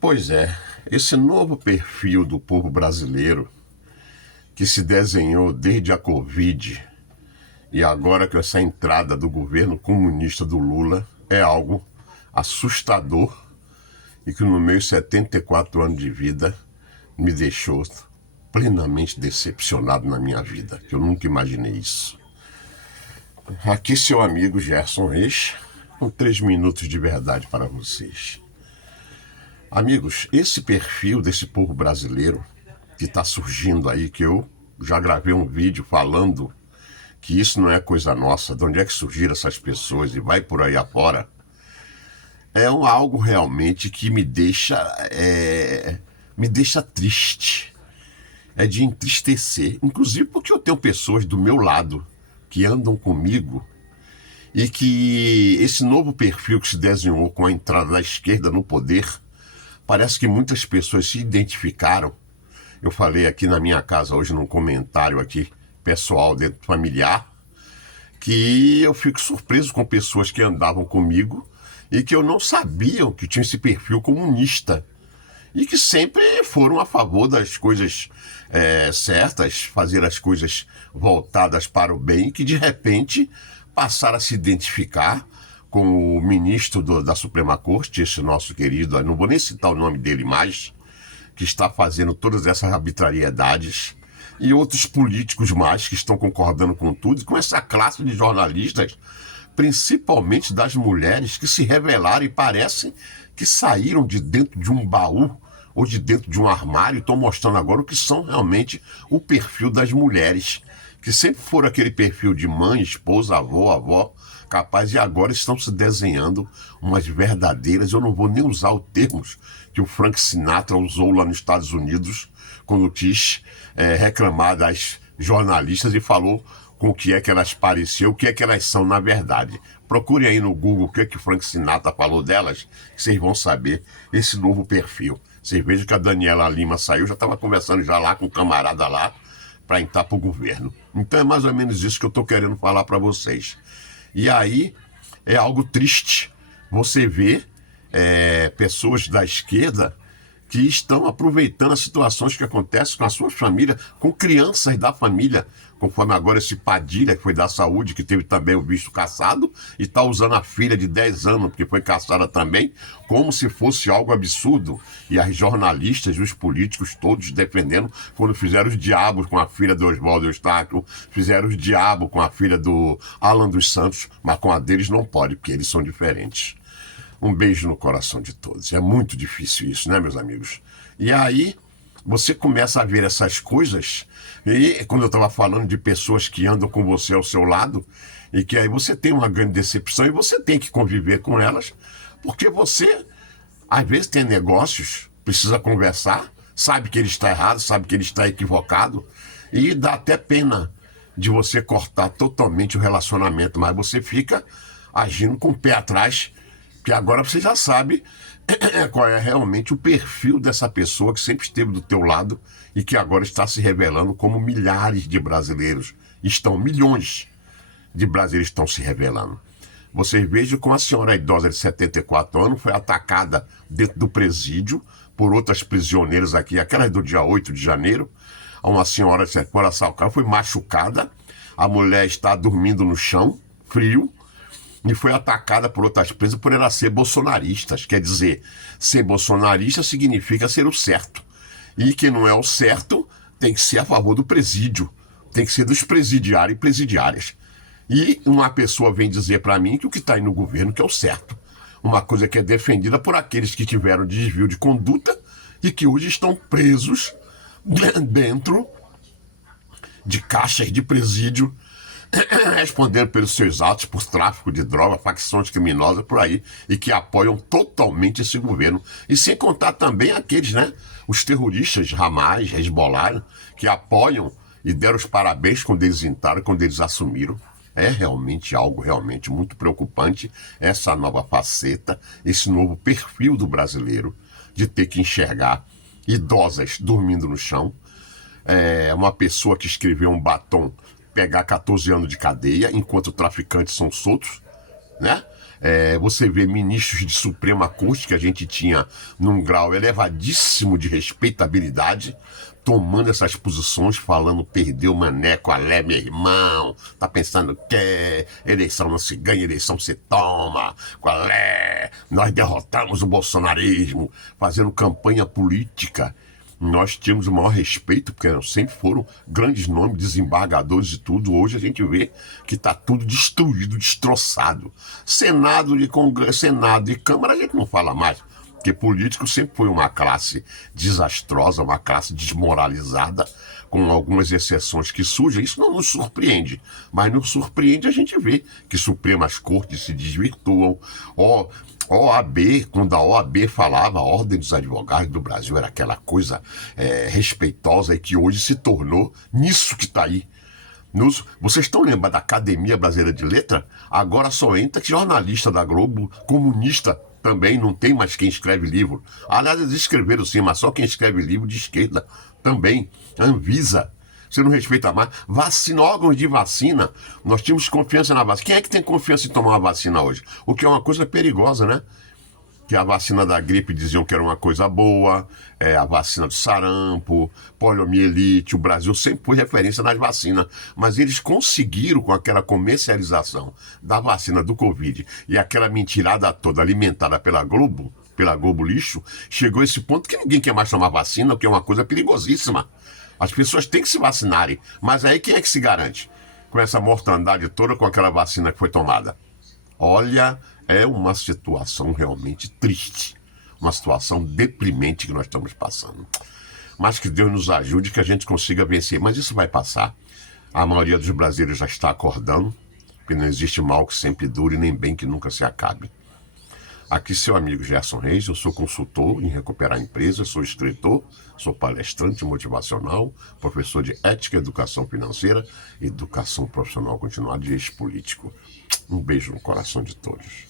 Pois é, esse novo perfil do povo brasileiro que se desenhou desde a Covid e agora com essa entrada do governo comunista do Lula é algo assustador e que nos meus 74 anos de vida me deixou plenamente decepcionado na minha vida, que eu nunca imaginei isso. Aqui seu amigo Gerson Reis, com 3 minutos de verdade para vocês. Amigos, esse perfil desse povo brasileiro que está surgindo aí, que eu já gravei um vídeo falando que isso não é coisa nossa, de onde é que surgiram essas pessoas e vai por aí afora, algo realmente que me deixa triste, é de entristecer, inclusive porque eu tenho pessoas do meu lado que andam comigo e que esse novo perfil que se desenhou com a entrada da esquerda no poder, parece que muitas pessoas se identificaram. Eu falei aqui na minha casa hoje num comentário aqui pessoal dentro familiar que eu fico surpreso com pessoas que andavam comigo e que eu não sabia que tinha esse perfil comunista e que sempre foram a favor das coisas certas, fazer as coisas voltadas para o bem, que de repente passaram a se identificar com o ministro da Suprema Corte, esse nosso querido, não vou nem citar o nome dele mais, que está fazendo todas essas arbitrariedades, e outros políticos mais que estão concordando com tudo, e com essa classe de jornalistas, principalmente das mulheres, que se revelaram e parecem que saíram de dentro de um baú ou de dentro de um armário e estão mostrando agora o que são realmente o perfil das mulheres, que sempre foram aquele perfil de mãe, esposa, avó, capaz, e agora estão se desenhando umas verdadeiras, eu não vou nem usar os termos que o Frank Sinatra usou lá nos Estados Unidos, quando quis reclamar das jornalistas e falou com o que é que elas pareciam, o que é que elas são na verdade. Procurem aí no Google o que é que o Frank Sinatra falou delas, que vocês vão saber esse novo perfil. Vocês vejam que a Daniela Lima saiu, já estava conversando já lá com o camarada lá, para entrar para o governo. Então é mais ou menos isso que eu estou querendo falar para vocês. E aí é algo triste você ver pessoas da esquerda que estão aproveitando as situações que acontecem com as suas famílias, com crianças da família, conforme agora esse Padilha, que foi da saúde, que teve também o visto cassado, e está usando a filha de 10 anos, que foi cassada também, como se fosse algo absurdo. E as jornalistas e os políticos todos defendendo, quando fizeram os diabos com a filha do Oswaldo Eustáquio, fizeram os diabos com a filha do Alan dos Santos, mas com a deles não pode, porque eles são diferentes. Um beijo no coração de todos. É muito difícil isso, né, meus amigos? E aí, você começa a ver essas coisas, e quando eu estava falando de pessoas que andam com você ao seu lado, e que aí você tem uma grande decepção e você tem que conviver com elas, porque você, às vezes, tem negócios, precisa conversar, sabe que ele está errado, sabe que ele está equivocado, e dá até pena de você cortar totalmente o relacionamento, mas você fica agindo com o pé atrás, que agora você já sabe qual é realmente o perfil dessa pessoa que sempre esteve do teu lado e que agora está se revelando como milhares de brasileiros milhões de brasileiros estão se revelando. Vocês vejam como a senhora idosa de 74 anos foi atacada dentro do presídio por outras prisioneiras aqui, aquela do dia 8 de janeiro, uma senhora de Coraçalcá foi machucada, a mulher está dormindo no chão, frio, e foi atacada por outras presas por ela ser bolsonaristas. Quer dizer, ser bolsonarista significa ser o certo. E quem não é o certo tem que ser a favor do presídio. Tem que ser dos presidiários e presidiárias. E uma pessoa vem dizer para mim que o que está aí no governo que é o certo. Uma coisa que é defendida por aqueles que tiveram desvio de conduta e que hoje estão presos dentro de caixas de presídio, respondendo pelos seus atos por tráfico de droga, facções criminosas por aí, e que apoiam totalmente esse governo. E sem contar também aqueles, né, os terroristas Hamas, Hezbollah, que apoiam e deram os parabéns quando eles entraram, quando eles assumiram. É realmente algo realmente muito preocupante, essa nova faceta, esse novo perfil do brasileiro, de ter que enxergar idosas dormindo no chão, uma pessoa que escreveu um batom pegar 14 anos de cadeia, enquanto traficantes são soltos, né? Você vê ministros de Suprema Corte que a gente tinha num grau elevadíssimo de respeitabilidade, tomando essas posições, falando, perdeu o maneco, alé, meu irmão, tá pensando que eleição não se ganha, eleição se toma, qual é? Nós derrotamos o bolsonarismo, fazendo campanha política. Nós tínhamos o maior respeito, porque sempre foram grandes nomes, desembargadores e tudo. Hoje a gente vê que está tudo destruído, destroçado. Senado e Câmara a gente não fala mais, porque político sempre foi uma classe desastrosa, uma classe desmoralizada, com algumas exceções que surgem. Isso não nos surpreende, mas nos surpreende a gente ver que Supremas Cortes se desvirtuam. OAB, quando a OAB falava, a Ordem dos Advogados do Brasil era aquela coisa respeitosa e que hoje se tornou nisso que está aí. Vocês estão lembrando da Academia Brasileira de Letras? Agora só entra jornalista da Globo, comunista também, não tem mais quem escreve livro. Aliás, eles escreveram sim, mas só quem escreve livro de esquerda também. Anvisa. Você não respeita mais. Vacina, órgãos de vacina. Nós tínhamos confiança na vacina. Quem é que tem confiança em tomar uma vacina hoje? O que é uma coisa perigosa, né? Que a vacina da gripe diziam que era uma coisa boa, a vacina do sarampo, poliomielite, o Brasil sempre foi referência nas vacinas, mas eles conseguiram, com aquela comercialização da vacina do Covid e aquela mentirada toda alimentada pela Globo lixo, chegou a esse ponto que ninguém quer mais tomar vacina, o que é uma coisa perigosíssima. As pessoas têm que se vacinarem, mas aí quem é que se garante? Com essa mortandade toda, com aquela vacina que foi tomada. Olha, é uma situação realmente triste, uma situação deprimente que nós estamos passando. Mas que Deus nos ajude, que a gente consiga vencer. Mas isso vai passar. A maioria dos brasileiros já está acordando, porque não existe mal que sempre dure, nem bem que nunca se acabe. Aqui seu amigo Gerson Reis, eu sou consultor em recuperar empresas, sou escritor, sou palestrante motivacional, professor de ética, educação financeira, educação profissional continuada e ex-político. Um beijo no coração de todos.